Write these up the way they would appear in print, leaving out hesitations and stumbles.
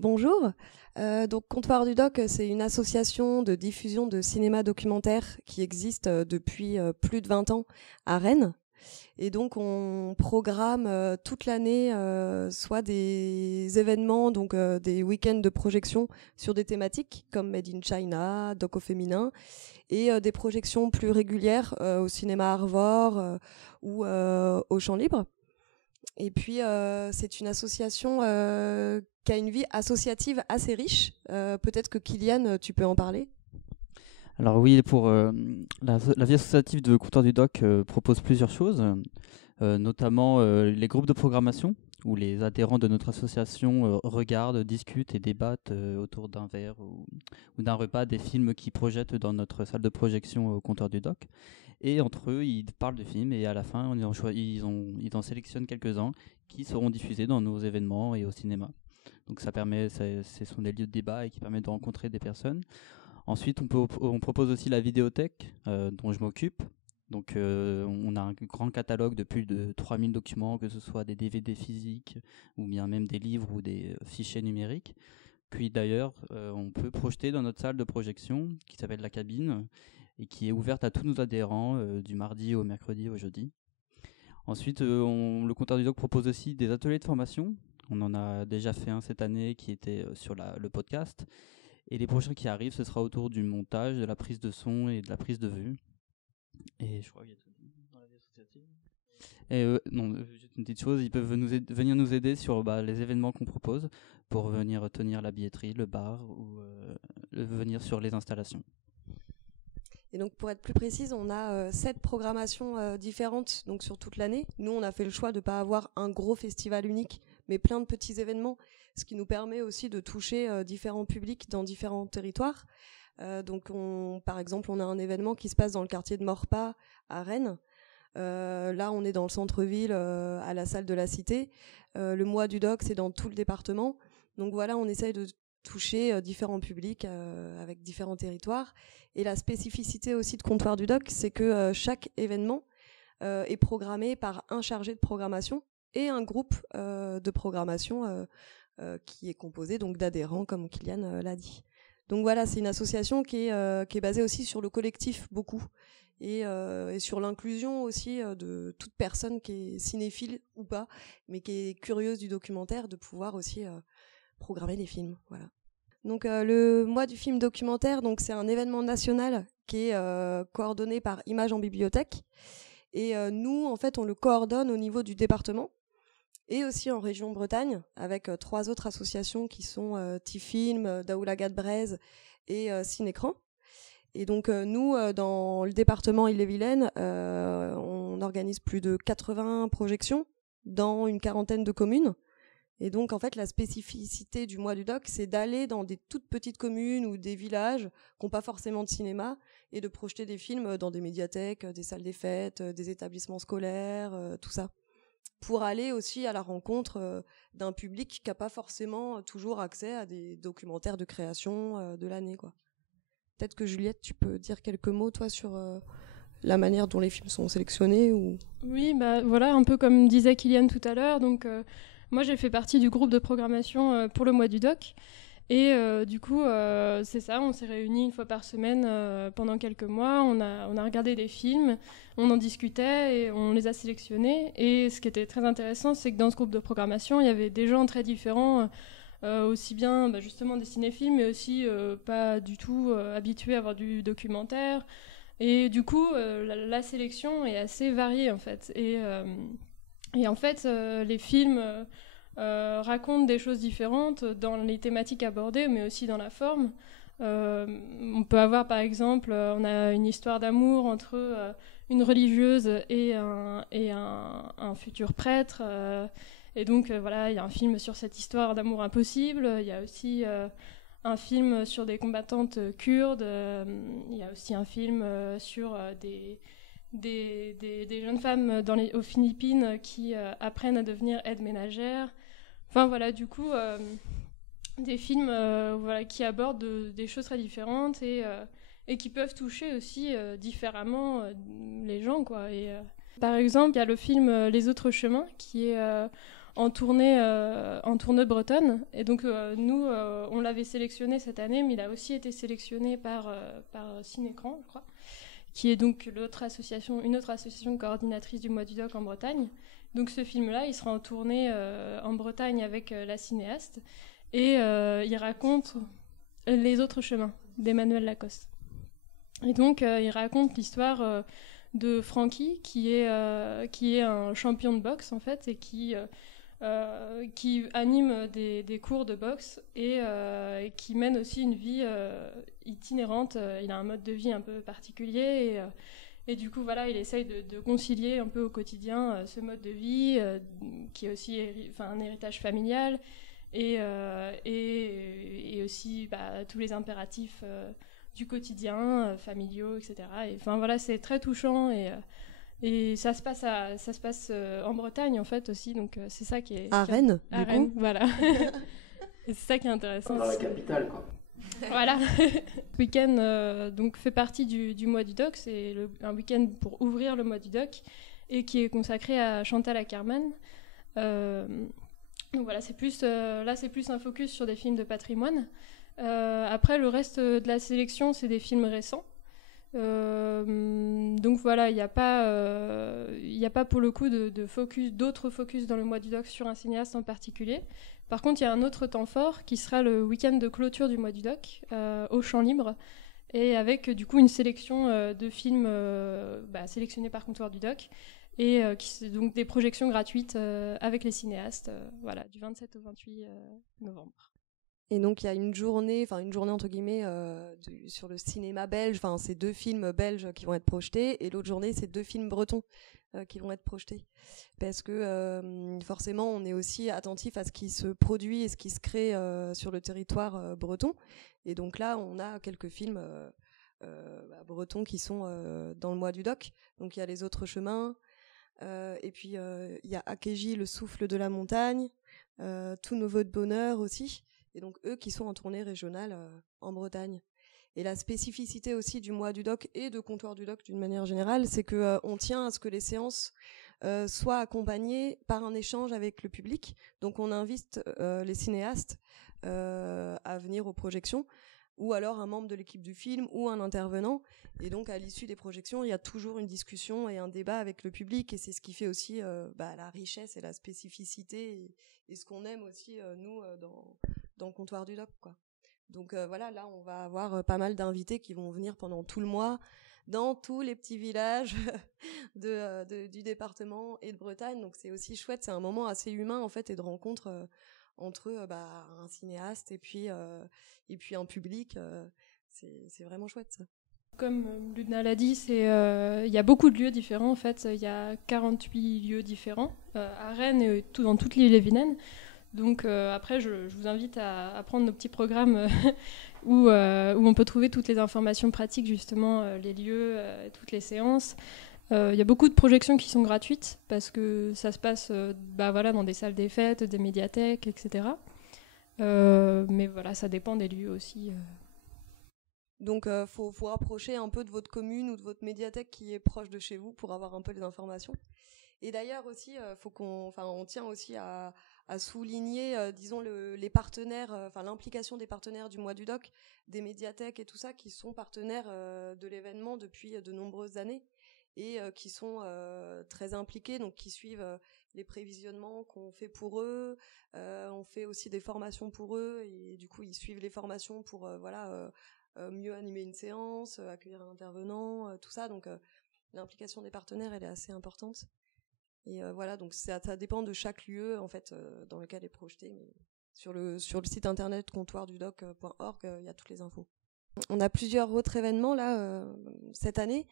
Bonjour. Donc Comptoir du Doc, c'est une association de diffusion de cinéma documentaire qui existe depuis plus de 20 ans à Rennes. Et donc on programme toute l'année soit des événements, donc des week-ends de projection sur des thématiques comme Made in China, doc au féminin, et des projections plus régulières au cinéma Arvor ou au Champ Libre. Et puis, c'est une association qui a une vie associative assez riche. Peut-être que Kylian, tu peux en parler. Alors oui, pour la vie associative de Comptoir du Doc propose plusieurs choses, notamment les groupes de programmation, où les adhérents de notre association regardent, discutent et débattent autour d'un verre ou d'un repas des films qu'ils projettent dans notre salle de projection au Comptoir du Doc. Et entre eux, ils parlent de films et à la fin, ils en sélectionnent quelques-uns qui seront diffusés dans nos événements et au cinéma. Donc ça permet, ce sont des lieux de débat et qui permettent de rencontrer des personnes. Ensuite, on propose aussi la vidéothèque dont je m'occupe. Donc on a un grand catalogue de plus de 3000 documents, que ce soit des DVD physiques ou bien même des livres ou des fichiers numériques. Puis d'ailleurs, on peut projeter dans notre salle de projection qui s'appelle la cabine et qui est ouverte à tous nos adhérents du mardi au mercredi au jeudi. Ensuite, le Comptoir du Doc propose aussi des ateliers de formation. On en a déjà fait un cette année qui était sur le podcast. Et les prochains qui arrivent, ce sera autour du montage, de la prise de son et de la prise de vue. Et je crois qu'il y a tout dans la vie associative. Et juste une petite chose, ils peuvent venir nous aider sur les événements qu'on propose pour venir tenir la billetterie, le bar ou venir sur les installations. Et donc, pour être plus précise, on a 7 programmations différentes donc sur toute l'année. Nous, on a fait le choix de ne pas avoir un gros festival unique, mais plein de petits événements, ce qui nous permet aussi de toucher différents publics dans différents territoires. Donc, par exemple, on a un événement qui se passe dans le quartier de Maurepas à Rennes. Là, on est dans le centre-ville, à la salle de la Cité. Le mois du doc, c'est dans tout le département. Donc voilà, on essaye de toucher différents publics avec différents territoires. Et la spécificité aussi de Comptoir du Doc, c'est que chaque événement est programmé par un chargé de programmation et un groupe de programmation qui est composé donc d'adhérents, comme Kylian l'a dit. Donc voilà, c'est une association qui est basée aussi sur le collectif beaucoup et sur l'inclusion aussi de toute personne qui est cinéphile ou pas, mais qui est curieuse du documentaire, de pouvoir aussi programmer des films. Voilà. Donc le mois du film documentaire, donc c'est un événement national qui est coordonné par Images en bibliothèque. Et nous, en fait, on le coordonne au niveau du département et aussi en région Bretagne avec 3 autres associations qui sont Tifilm, Daoulaga de Braise et Cinécran. Et donc nous, dans le département Ille-et-Vilaine, on organise plus de 80 projections dans une quarantaine de communes. Et donc, en fait, la spécificité du mois du doc, c'est d'aller dans des toutes petites communes ou des villages qui n'ont pas forcément de cinéma et de projeter des films dans des médiathèques, des salles des fêtes, des établissements scolaires, tout ça. Pour aller aussi à la rencontre d'un public qui n'a pas forcément toujours accès à des documentaires de création de l'année, quoi. Peut-être que Juliette, tu peux dire quelques mots, toi, sur la manière dont les films sont sélectionnés ou... Oui, voilà, un peu comme disait Kylian tout à l'heure. Donc, moi, j'ai fait partie du groupe de programmation pour le mois du doc. Et du coup, c'est ça, on s'est réunis une fois par semaine pendant quelques mois. On a regardé des films, on en discutait et on les a sélectionnés. Et ce qui était très intéressant, c'est que dans ce groupe de programmation, il y avait des gens très différents, aussi bien justement des cinéphiles, mais aussi pas du tout habitués à voir du documentaire. Et du coup, la sélection est assez variée en fait. Et en fait, les films racontent des choses différentes dans les thématiques abordées, mais aussi dans la forme. On peut avoir par exemple, on a une histoire d'amour entre une religieuse et un futur prêtre. Et donc voilà, il y a un film sur cette histoire d'amour impossible. Il y a aussi un film sur des combattantes kurdes. Il y a aussi un film sur des jeunes femmes aux Philippines qui apprennent à devenir aides ménagères. Enfin voilà, du coup, des films voilà, qui abordent des choses très différentes et qui peuvent toucher aussi différemment les gens, quoi. Et, par exemple, il y a le film Les Autres Chemins qui est en tournée bretonne. Et donc nous, on l'avait sélectionné cette année, mais il a aussi été sélectionné par Cinécran, je crois, qui est donc une autre association coordinatrice du mois du doc en Bretagne. Donc ce film-là, il sera en tournée en Bretagne avec la cinéaste, et il raconte Les autres chemins d'Emmanuel Lacoste. Et donc il raconte l'histoire de Francky, qui est un champion de boxe en fait, et qui anime des cours de boxe, et qui mène aussi une vie itinérante. Il a un mode de vie un peu particulier, et du coup voilà, il essaye de concilier un peu au quotidien ce mode de vie qui est aussi un héritage familial, et aussi tous les impératifs du quotidien, familiaux, etc. Et enfin voilà, c'est très touchant, et ça se passe en Bretagne en fait aussi, donc c'est ça qui est à Rennes, à Rennes, voilà. Et c'est ça qui est intéressant. Dans la capitale, quoi. Voilà. Ce week-end donc fait partie du mois du doc. C'est un week-end pour ouvrir le mois du doc, et qui est consacré à Chantal Akerman. Donc voilà, c'est plus un focus sur des films de patrimoine. Après, le reste de la sélection, c'est des films récents. Donc voilà, il n'y a pas pour le coup d'autres focus dans le mois du doc sur un cinéaste en particulier. Par contre, il y a un autre temps fort qui sera le week-end de clôture du mois du doc au Champ Libre, et avec du coup une sélection de films sélectionnés par Comptoir du doc, et donc des projections gratuites avec les cinéastes, voilà, du 27 au 28 novembre. Et donc il y a une journée entre guillemets sur le cinéma belge. Enfin, c'est 2 films belges qui vont être projetés, et l'autre journée c'est 2 films bretons qui vont être projetés. Parce que forcément on est aussi attentif à ce qui se produit et ce qui se crée sur le territoire breton. Et donc là on a quelques films bretons qui sont dans le mois du doc. Donc il y a Les autres chemins, et puis il y a Akéji, Le souffle de la montagne, Tous nos vœux de bonheur aussi. Et donc eux qui sont en tournée régionale en Bretagne. Et la spécificité aussi du mois du doc et de Comptoir du doc d'une manière générale, c'est que on tient à ce que les séances soient accompagnées par un échange avec le public. Donc on invite les cinéastes à venir aux projections, ou alors un membre de l'équipe du film ou un intervenant. Et donc à l'issue des projections, il y a toujours une discussion et un débat avec le public, et c'est ce qui fait aussi la richesse et la spécificité, et ce qu'on aime aussi nous dans le Comptoir du doc, quoi. Donc voilà, là on va avoir pas mal d'invités qui vont venir pendant tout le mois dans tous les petits villages du département et de Bretagne. Donc c'est aussi chouette, c'est un moment assez humain en fait, et de rencontre entre un cinéaste et puis un public. C'est vraiment chouette ça. Comme Ludna l'a dit, il y a beaucoup de lieux différents en fait. Il y a 48 lieux différents à Rennes et dans toute l'île-et-Vilaine. Donc après, je vous invite à prendre nos petits programmes où on peut trouver toutes les informations pratiques, justement, les lieux, toutes les séances. Il y a beaucoup de projections qui sont gratuites, parce que ça se passe dans des salles des fêtes, des médiathèques, etc. Mais voilà, ça dépend des lieux aussi. Donc faut rapprocher un peu de votre commune ou de votre médiathèque qui est proche de chez vous pour avoir un peu les informations. Et d'ailleurs aussi, on tient aussi à souligner, les partenaires, l'implication des partenaires du mois du doc, des médiathèques et tout ça, qui sont partenaires de l'événement depuis de nombreuses années, et qui sont très impliqués, donc qui suivent les prévisionnements qu'on fait pour eux. On fait aussi des formations pour eux, et du coup ils suivent les formations pour mieux animer une séance, accueillir un intervenant, tout ça. Donc l'implication des partenaires, elle est assez importante. Et voilà, donc ça dépend de chaque lieu en fait dans lequel est projeté. Mais sur le site internet comptoirdudoc.org, il y a toutes les infos. On a plusieurs autres événements là cette année.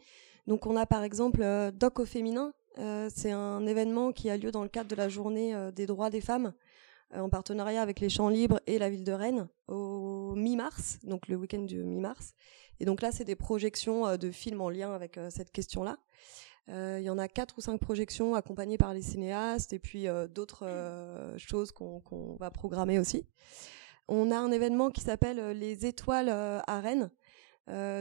Donc on a par exemple Doc au féminin. C'est un événement qui a lieu dans le cadre de la journée des droits des femmes, en partenariat avec les Champs Libres et la ville de Rennes, au mi-mars, donc le week-end du mi-mars. Et donc là, c'est des projections de films en lien avec cette question-là. Il y en a 4 ou 5 projections accompagnées par les cinéastes, et puis d'autres choses qu'on va programmer aussi. On a un événement qui s'appelle Les Étoiles à Rennes.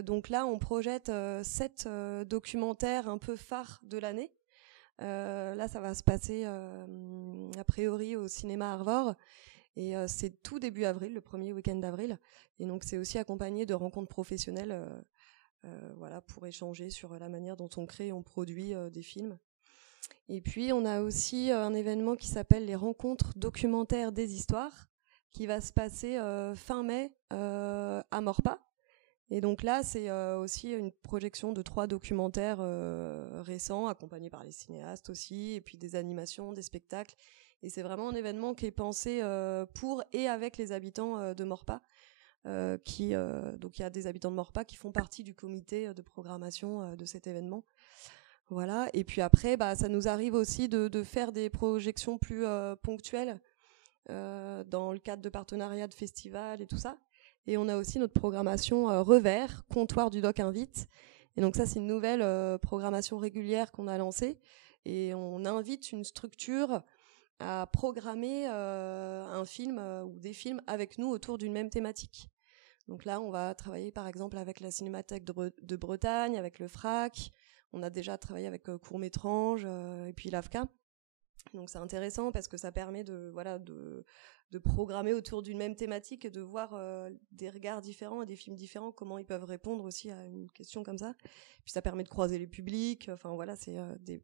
Donc là, on projette 7 documentaires un peu phares de l'année. Là, ça va se passer a priori au cinéma Arvor. Et c'est tout début avril, le premier week-end d'avril. Et donc, c'est aussi accompagné de rencontres professionnelles voilà, pour échanger sur la manière dont on crée et on produit des films. Et puis, on a aussi un événement qui s'appelle les rencontres documentaires des histoires, qui va se passer fin mai à Morpa. Et donc là, c'est aussi une projection de 3 documentaires récents, accompagnés par les cinéastes aussi, et puis des animations, des spectacles. Et c'est vraiment un événement qui est pensé pour et avec les habitants de Morpa. Donc il y a des habitants de Morpa qui font partie du comité de programmation de cet événement. Voilà. Et puis après, ça nous arrive aussi de faire des projections plus ponctuelles dans le cadre de partenariats de festivals et tout ça. Et on a aussi notre programmation Revers, Comptoir du Doc Invite. Et donc ça, c'est une nouvelle programmation régulière qu'on a lancée. Et on invite une structure à programmer un film ou des films avec nous autour d'une même thématique. Donc là, on va travailler par exemple avec la Cinémathèque de Bretagne, avec le FRAC. On a déjà travaillé avec Court-Métrange et puis l'AFCA. Donc c'est intéressant parce que ça permet de programmer autour d'une même thématique et de voir des regards différents et des films différents, comment ils peuvent répondre aussi à une question comme ça. Puis ça permet de croiser les publics. Enfin voilà, c'est des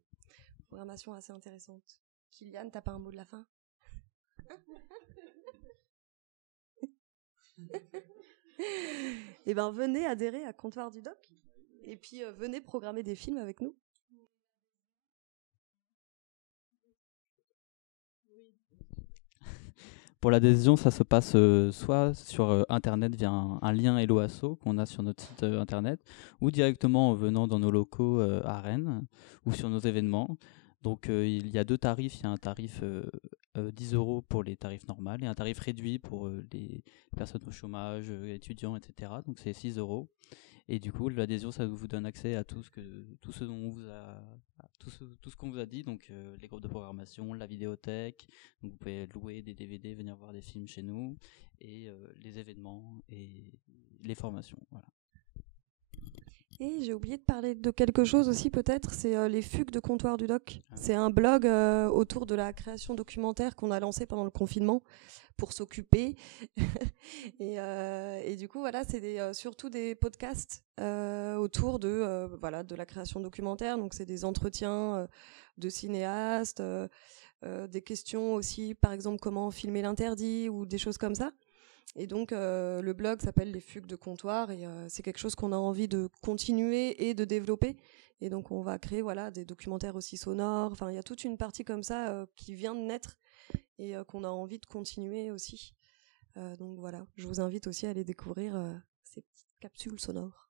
programmations assez intéressantes. Kylian, t'as pas un mot de la fin? Eh ben venez adhérer à Comptoir du Doc et puis venez programmer des films avec nous. Pour l'adhésion, ça se passe soit sur Internet via un lien Hello Asso qu'on a sur notre site Internet, ou directement en venant dans nos locaux à Rennes, ou sur nos événements. Donc il y a 2 tarifs. Il y a un tarif 10 € pour les tarifs normaux et un tarif réduit pour les personnes au chômage, étudiants, etc. Donc c'est 6 €. Et du coup, l'adhésion, ça vous donne accès à tout ce dont on vous a, tout ce qu'on vous a dit, donc les groupes de programmation, la vidéothèque, donc vous pouvez louer des DVD, venir voir des films chez nous, et les événements et les formations. Voilà. Et j'ai oublié de parler de quelque chose aussi peut-être, c'est les Fugues de Comptoir du Doc. C'est un blog autour de la création documentaire qu'on a lancé pendant le confinement pour s'occuper. et du coup, voilà, c'est surtout des podcasts autour de la création documentaire. Donc c'est des entretiens de cinéastes, des questions aussi, par exemple, comment filmer l'interdit ou des choses comme ça. Et donc le blog s'appelle Les Fugues de Comptoir et c'est quelque chose qu'on a envie de continuer et de développer. Et donc on va créer des documentaires aussi sonores. Enfin, il y a toute une partie comme ça qui vient de naître et qu'on a envie de continuer aussi. Donc voilà, je vous invite aussi à aller découvrir ces petites capsules sonores.